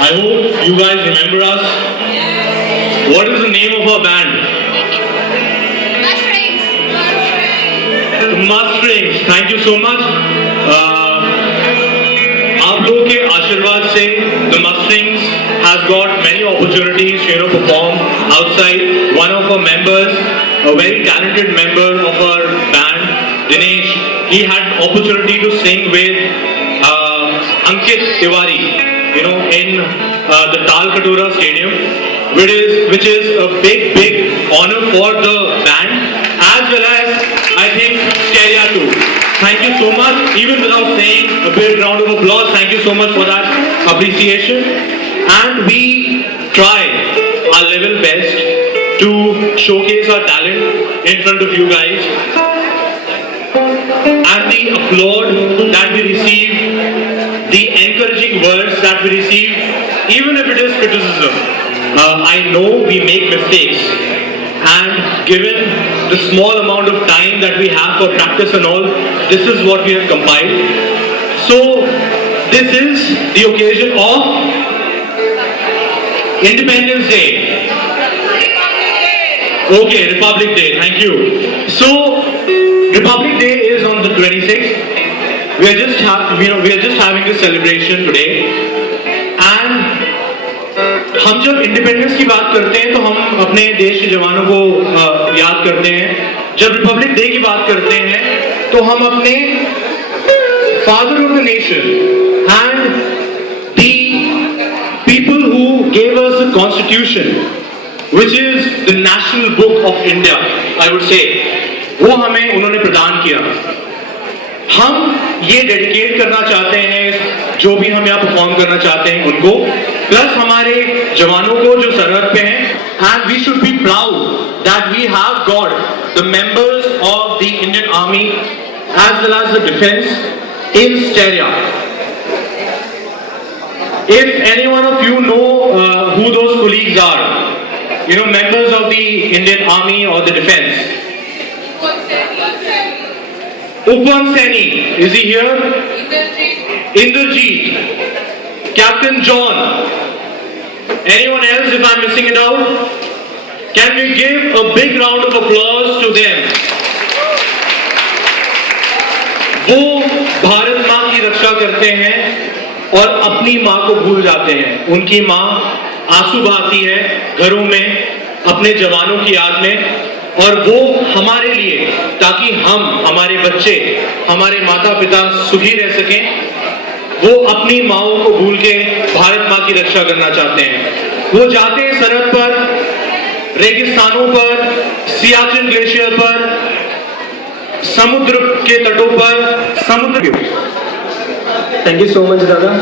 I hope you guys remember us. What is the name of our band? Mustrings. Thank you so much. आप लोगों के आशीर्वाद से the Mustrings has got many opportunities to perform outside. One of our members, a very talented member of our band, Dinesh, he had opportunity to sing with Ankit Tiwari, in the Tal Katura Stadium, which is a big honor for the band as well as I think Steria too. Thank you so much. Even without saying, a big round of applause. Thank you so much for that appreciation. And we try our level best to showcase our talent in front of you guys. And the applaud that we receive, the encouraging words that we receive, even if it is criticism, I know we make mistakes. And given the small amount of time that we have for practice and all, this is what we have compiled. So, this is the occasion of Independence Day. Okay, Republic Day. Thank you. So, Republic Day is on the 26th. We are just having this celebration today. And हम जब independence की बात करते हैं तो हम अपने देश के जवानों को याद करते हैं. जब रिपब्लिक डे की बात करते हैं तो हम अपने father of the nation and the people who gave us the constitution which is the national book of India, I would say, वो हमें उन्होंने प्रदान किया. हम ये डेडिकेट करना चाहते हैं, जो भी हम यहाँ परफॉर्म करना चाहते हैं उनको, प्लस हमारे जवानों को जो सरहद पे हैं. And we should be proud that we have got the members of the Indian army as well as the defence industry. If any one of you know who those colleagues are, members of the Indian Army or the defense. Upan Saini, is he here? Inderjeet. Captain John. Anyone else if I'm missing it out? Can we give a big round of applause to them? वो भारत माँ की रक्षा करते हैं और अपनी माँ को भूल जाते हैं. उनकी माँ आंसू बहाती है घरों में अपने जवानों की याद में, और वो हमारे लिए, ताकि हम, हमारे बच्चे, हमारे माता पिता सुखी रह सकें, वो अपनी माँओं को भूल के भारत माँ की रक्षा करना चाहते हैं. वो जाते हैं सरहद पर, रेगिस्तानों पर, सियाचिन ग्लेशियर पर, समुद्र के तटों पर, समुद्र. थैंक यू सो मच दादा.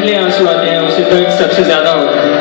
डेफिनेटली आंसू आते हैं, उससे दर्द सबसे ज्यादा होता है।